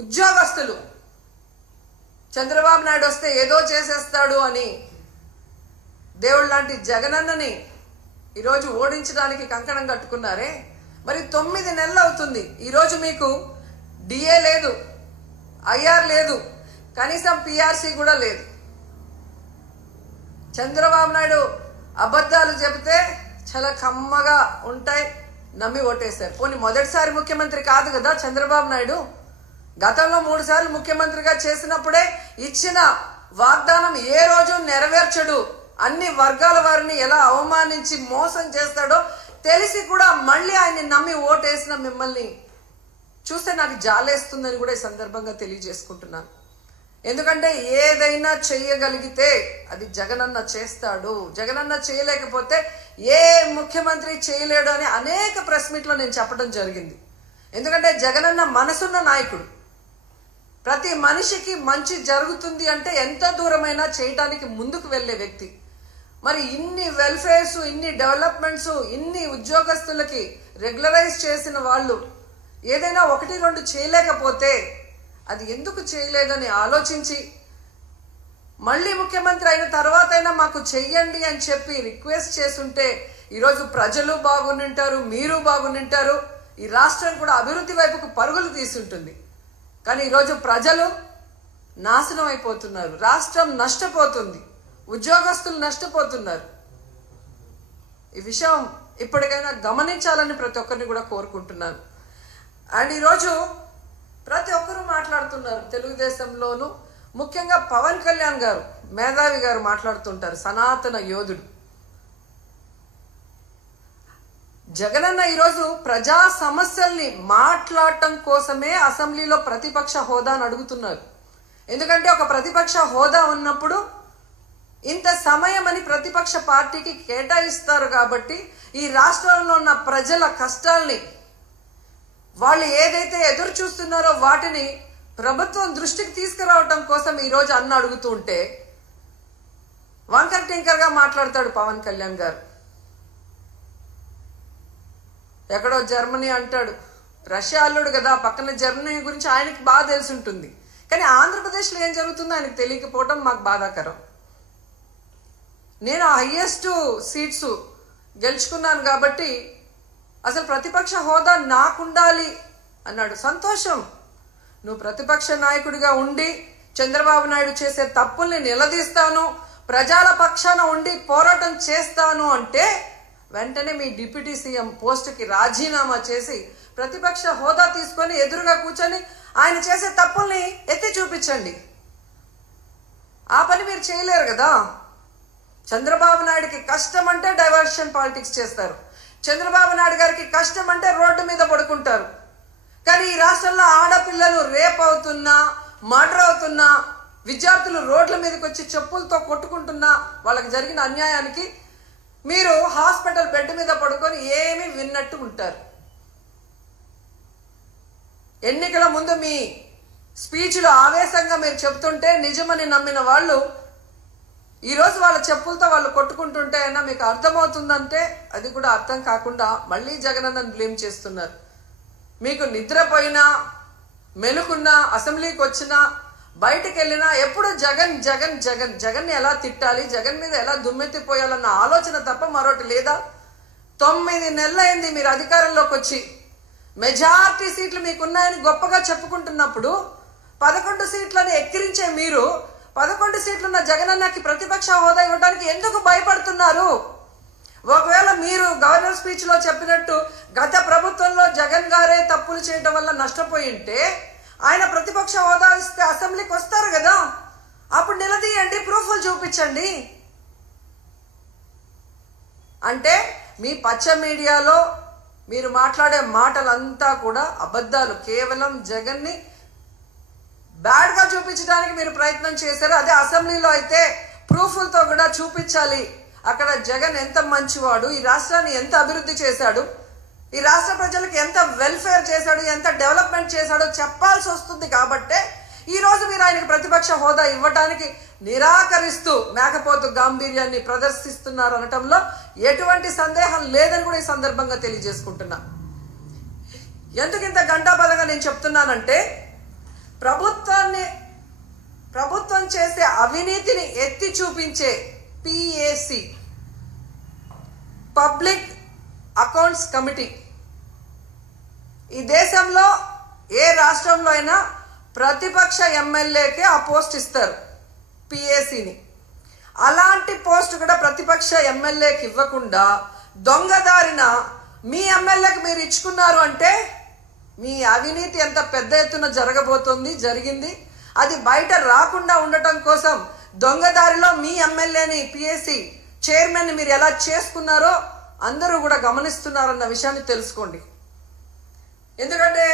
ఉద్యోగస్తులు చంద్రబాబు నాయుడు వస్తే ఏదో చేసేస్తాడు అని దేవుడు లాంటి జగనన్నని ఈరోజు ఓడించడానికి కంకణం కట్టుకున్నారే. మరి 9 నెలలు అవుతుంది. ఈరోజు మీకు డిఏ లేదు, ఐఆర్ లేదు, కనీసం పిఆర్సీ కూడా లేదు. చంద్రబాబు నాయుడు అబద్ధాలు చెబితే చాలా కమ్మగా ఉంటాయి, నమ్మి ఓటేశారు. పోనీ మొదటిసారి ముఖ్యమంత్రి కాదు కదా చంద్రబాబు నాయుడు. గతంలో 3 సార్లు ముఖ్యమంత్రిగా చేసినప్పుడే ఇచ్చిన వాగ్దానం ఏ రోజు నెరవేర్చడు, అన్ని వర్గాల వారిని ఎలా అవమానించి మోసం చేస్తాడో తెలిసి కూడా మళ్ళీ ఆయన్ని నమ్మి ఓటేసిన మిమ్మల్ని చూస్తే నాకు జాలేస్తుందని కూడా ఈ సందర్భంగా తెలియజేసుకుంటున్నాను. ఎందుకంటే ఏదైనా చేయగలిగితే అది జగనన్న చేస్తాడు, జగనన్న చేయలేకపోతే ఏ ముఖ్యమంత్రి చేయలేడు అని అనేక ప్రెస్ మీట్లో నేను చెప్పడం జరిగింది. ఎందుకంటే జగనన్న మనసున్న నాయకుడు. ప్రతి మనిషికి మంచి జరుగుతుంది అంటే ఎంత దూరమైనా చేయటానికి ముందుకు వెళ్ళే వ్యక్తి. మరి ఇన్ని వెల్ఫేర్స్, ఇన్ని డెవలప్మెంట్స్, ఇన్ని ఉద్యోగస్తులకి రెగ్యులరైజ్ చేసిన వాళ్ళు ఏదైనా 1-2 చేయలేకపోతే అది ఎందుకు చేయలేదని ఆలోచించి మళ్ళీ ముఖ్యమంత్రి అయిన తర్వాత అయినా మాకు చెయ్యండి అని చెప్పి రిక్వెస్ట్ చేస్తుంటే ఈరోజు ప్రజలు బాగుంటారు, మీరు బాగుంటారు, ఈ రాష్ట్రం కూడా అభివృద్ధి వైపుకు పరుగులు తీసుంటుంది. కానీ ఈరోజు ప్రజలు నాశనం అయిపోతున్నారు, రాష్ట్రం నష్టపోతుంది, ఉద్యోగస్తులు నష్టపోతున్నారు. ఈ విషయం ఇప్పటికైనా గమనించాలని ప్రతి ఒక్కరిని కూడా కోరుకుంటున్నాను. అండ్ ఈరోజు ప్రతి ఒక్కరూ మాట్లాడుతున్నారు తెలుగుదేశంలోనూ, ముఖ్యంగా పవన్ కళ్యాణ్ గారు, మేధావి గారు మాట్లాడుతుంటారు, సనాతన యోధుడు. జగనన్న ఈరోజు ప్రజా సమస్యల్ని మాట్లాడటం కోసమే అసెంబ్లీలో ప్రతిపక్ష హోదాను అడుగుతున్నారు. ఎందుకంటే ఒక ప్రతిపక్ష హోదా ఉన్నప్పుడు ఇంత సమయం అని ప్రతిపక్ష పార్టీకి కేటాయిస్తారు కాబట్టి ఈ రాష్ట్రంలో ఉన్న ప్రజల కష్టాల్ని, వాళ్ళు ఏదైతే ఎదురు చూస్తున్నారో వాటిని ప్రభుత్వం దృష్టికి తీసుకురావటం కోసం ఈరోజు అన్న అడుగుతూ ఉంటే వంకర్ టింకర్గా మాట్లాడతాడు పవన్ కళ్యాణ్ గారు. ఎక్కడో జర్మనీ అంటాడు, రష్యా అల్లుడు కదా, పక్కన జర్మనీ గురించి ఆయనకి బాగా తెలిసి ఉంటుంది. కానీ ఆంధ్రప్రదేశ్లో ఏం జరుగుతుందో ఆయనకు తెలియకపోవటం మాకు బాధాకరం. నేను హైయెస్ట్ సీట్స్ గెలుచుకున్నాను కాబట్టి అసలు ప్రతిపక్ష హోదా నాకుండాలి అన్నాడు. సంతోషం, నువ్వు ప్రతిపక్ష నాయకుడిగా ఉండి చంద్రబాబు నాయుడు చేసే తప్పుల్ని నిలదీస్తాను, ప్రజల పక్షాన ఉండి పోరాటం చేస్తాను అంటే వెంటనే మీ డిప్యూటీ సీఎం పోస్టుకి రాజీనామా చేసి ప్రతిపక్ష హోదా తీసుకొని ఎదురుగా కూర్చొని ఆయన చేసే తప్పుల్ని ఎత్తి చూపించండి. ఆ పని మీరు చేయలేరు కదా. చంద్రబాబు నాయుడికి కష్టం అంటే డైవర్షన్ పాలిటిక్స్ చేస్తారు, చంద్రబాబు నాయుడు గారికి కష్టం అంటే రోడ్డు మీద పడుకుంటారు. కానీ ఈ రాష్ట్రంలో ఆడపిల్లలు రేప్ అవుతున్నా, మర్డర్ అవుతున్నా, విద్యార్థులు రోడ్ల మీదకి వచ్చి చెప్పులతో కొట్టుకుంటున్నా వాళ్ళకి జరిగిన అన్యాయానికి మీరు హాస్పిటల్ బెడ్ మీద పడుకొని ఏమీ విన్నట్టు ఉంటారు. ఎన్నికల ముందు మీ స్పీచ్లో ఆవేశంగా మీరు చెప్తుంటే నిజమని నమ్మిన వాళ్ళు ఈరోజు వాళ్ళ చెప్పులతో వాళ్ళు కొట్టుకుంటుంటే అయినా మీకు అర్థమవుతుందంటే అది కూడా అర్థం కాకుండా మళ్ళీ జగనన్నను బ్లేమ్ చేస్తున్నారు. మీకు నిద్రపోయినా, మెలుకున్నా, అసెంబ్లీకి వచ్చినా, బయటకు వెళ్ళినా ఎప్పుడు జగన్ జగన్ జగన్ జగన్ని ఎలా తిట్టాలి, జగన్ మీద ఎలా దుమ్మెత్తిపోయాలన్న ఆలోచన తప్ప మరొకటి లేదా? 9 నెలలైంది మీరు అధికారంలోకి వచ్చి. మెజారిటీ సీట్లు మీకున్నాయని గొప్పగా చెప్పుకుంటున్నప్పుడు 11 సీట్లను ఎక్కిరించే మీరు 11 సీట్లున్న జగనన్నకి ప్రతిపక్ష హోదా ఇవ్వడానికి ఎందుకు భయపడుతున్నారు? ఒకవేళ మీరు గవర్నర్ స్పీచ్ లో చెప్పినట్టు గత ప్రభుత్వంలో జగన్ గారే తప్పులు చేయడం వల్ల నష్టపోయి ఉంటే ఆయన ప్రతిపక్ష హోదా ఇస్తే అసెంబ్లీకి వస్తారు కదా, అప్పుడు నిలదీయండి, ప్రూఫ్లు చూపించండి. అంటే మీ పచ్చ మీడియాలో మీరు మాట్లాడే మాటలంతా కూడా అబద్ధాలు, కేవలం జగన్ని బ్యాడ్ గా చూపించడానికి మీరు ప్రయత్నం చేశారు. అదే అసెంబ్లీలో అయితే ప్రూఫ్లతో కూడా చూపించాలి, అక్కడ జగన్ ఎంత మంచివాడు, ఈ రాష్ట్రాన్ని ఎంత అభివృద్ధి చేశాడు, ఈ రాష్ట్ర ప్రజలకు ఎంత వెల్ఫేర్ చేశాడు, ఎంత డెవలప్మెంట్ చేశాడో చెప్పాల్సి వస్తుంది. కాబట్టే ఈ రోజు మీరు ఆయనకు ప్రతిపక్ష హోదా ఇవ్వడానికి నిరాకరిస్తూ మేకపోతు గాంభీర్యాన్ని ప్రదర్శిస్తున్నారు అనటంలో ఎటువంటి సందేహం లేదని కూడా ఈ సందర్భంగా తెలియజేసుకుంటున్నా. ఎందుకు ఇంత గంటాపదంగా నేను చెప్తున్నానంటే ప్రభుత్వం చేసే అవినీతిని ఎత్తి చూపించే పిఏసి, పబ్లిక్ అకౌంట్స్ కమిటీ. ఈ దేశంలో ఏ రాష్ట్రంలో అయినా ప్రతిపక్ష ఎమ్మెల్యేకే ఆ పోస్ట్ ఇస్తారు, పిఏసిని. అలాంటి పోస్ట్ కూడా ప్రతిపక్ష ఎమ్మెల్యేకి ఇవ్వకుండా దొంగదారిన మీ ఎమ్మెల్యేకి మీరు ఇచ్చుకున్నారు అంటే మీ అవినీతి ఎంత పెద్ద ఎత్తున జరిగింది. అది బయట రాకుండా ఉండటం కోసం దొంగదారిలో మీ ఎమ్మెల్యేని, పిఎస్సి చైర్మన్ మీరు ఎలా చేసుకున్నారో అందరూ కూడా గమనిస్తున్నారన్న విషయాన్ని తెలుసుకోండి. ఎందుకంటే